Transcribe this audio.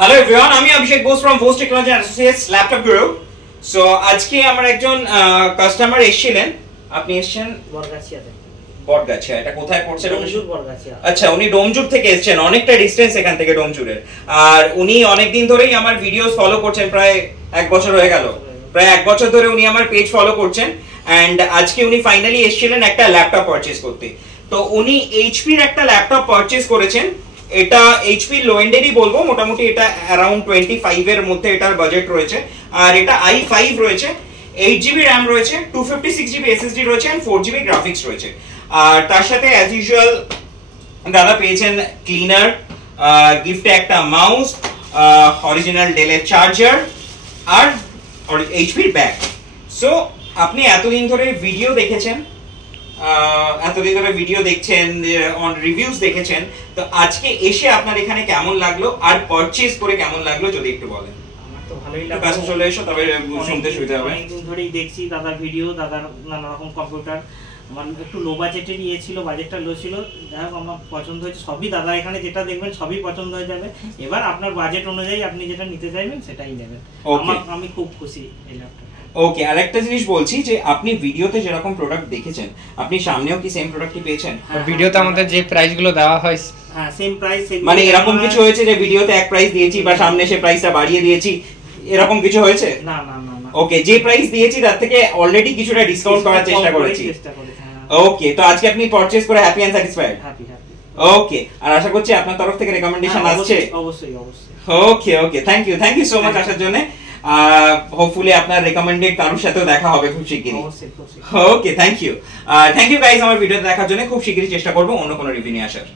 Hello everyone, আমি Abhishek Bose from Bose technology and associates laptop guru. So আজকে আমার একজন কাস্টমার এসেছিলেন। আপনি এসেছেন বটগাছিয়া। এটা কোথায় পড়ছে? ডোমজুর বটগাছিয়া। আচ্ছা, উনি ডোমজুর থেকে এসেছেন, অনেকটা ডিসটেন্স এখান থেকে ডোমজুরের। আর উনি অনেক দিন ধরেই আমার ভিডিওস ফলো করছেন, প্রায় 1 বছর হয়ে গেল। প্রায় 1 বছর ধরে উনি আমার পেজ ফলো করছেন এন্ড আজকে উনি ফাইনালি এসেছিলেন একটা ল্যাপটপ পারচেজ করতে। তো উনি এইচপির একটা ল্যাপটপ পারচেজ করেছেন। এটা এইচপি লো এন্ডেরই বলবো, মোটামুটি এটা অ্যারাউন্ড 25 এর মধ্যে এটার বাজেট রয়েছে। আর এটা i5 রয়েছে, 8GB RAM রয়েছে, 256GB SSD রয়েছে এন্ড 4GB গ্রাফিক্স রয়েছে। আর তার সাথে অ্যাজ ইউজুয়াল দাদা পেয়েছেন ক্লিনার, গিফটে একটা মাউস, অরিজিনাল ডেলের চার্জার আর এইচপির ব্যাগ। সো আপনি এতদিন ধরে ভিডিও দেখেছেন, এতদিন ধরে ভিডিও দেখছেন, অন রিভিউজ দেখেছেন, তো আজকে এসে আপনার এখানে কেমন লাগলো আর পারচেজ করে কেমন লাগলো যদি একটু বলেন। আমার তো ভালোই লাগলো। কাছে চলে এসো, তবে শুনতে সুবিধা হবে। অনেকদিন ধরেই দেখছি দাদার ভিডিও, দাদার নানা রকম কম্পিউটার। আমার একটু লো বাজেটের ইয়ে ছিল, বাজেটটা লো ছিল, যাই হোক আমার পছন্দ হয়েছে সবই। দাদা এখানে যেটা দেখবেন সবই পছন্দ হয়ে যাবে। এবার আপনার বাজেট অনুযায়ী আপনি যেটা নিতে চাইবেন সেটাই নেবেন। আমি খুব খুশি এই ল্যাপটপ। ওকে, আরেকটা জিনিস বলছি যে আপনি ভিডিওতে যেরকম প্রোডাক্ট দেখেছেন, আপনি সামনেও কি সেম প্রোডাক্টই পেয়েছেন? ভিডিওতে আমাদের যে প্রাইস গুলো দেওয়া হয়, হ্যাঁ সেম প্রাইস। মানে এরকম কিছু হয়েছে যে ভিডিওতে এক প্রাইস দিয়েছি বা সামনে এসে প্রাইসটা বাড়িয়ে দিয়েছি, এরকম কিছু হয়েছে? না না না না। ওকে, যে প্রাইস দিয়েছি তার থেকে অলরেডি কিছুটা ডিসকাউন্ট করার চেষ্টা করেছি। ওকে, তো আজকে আপনি পারচেজ করে happy and satisfied? Happy happy. Okay, আর আশা করছি আপনার তরফ থেকে রেকমেন্ডেশন আসছে। অবশ্যই অবশ্যই। Okay okay, thank you so much আসার জন্য। হোপফুলি আপনার রেকমেন্ডেড কারোর সাথেও দেখা হবে খুব শিগগিরই। ওকে, থ্যাংক ইউ গাইস আমার ভিডিওতে দেখার জন্য। খুব শিগগিরই চেষ্টা করব অন্য কোনো রিভিউ নিয়ে আসার।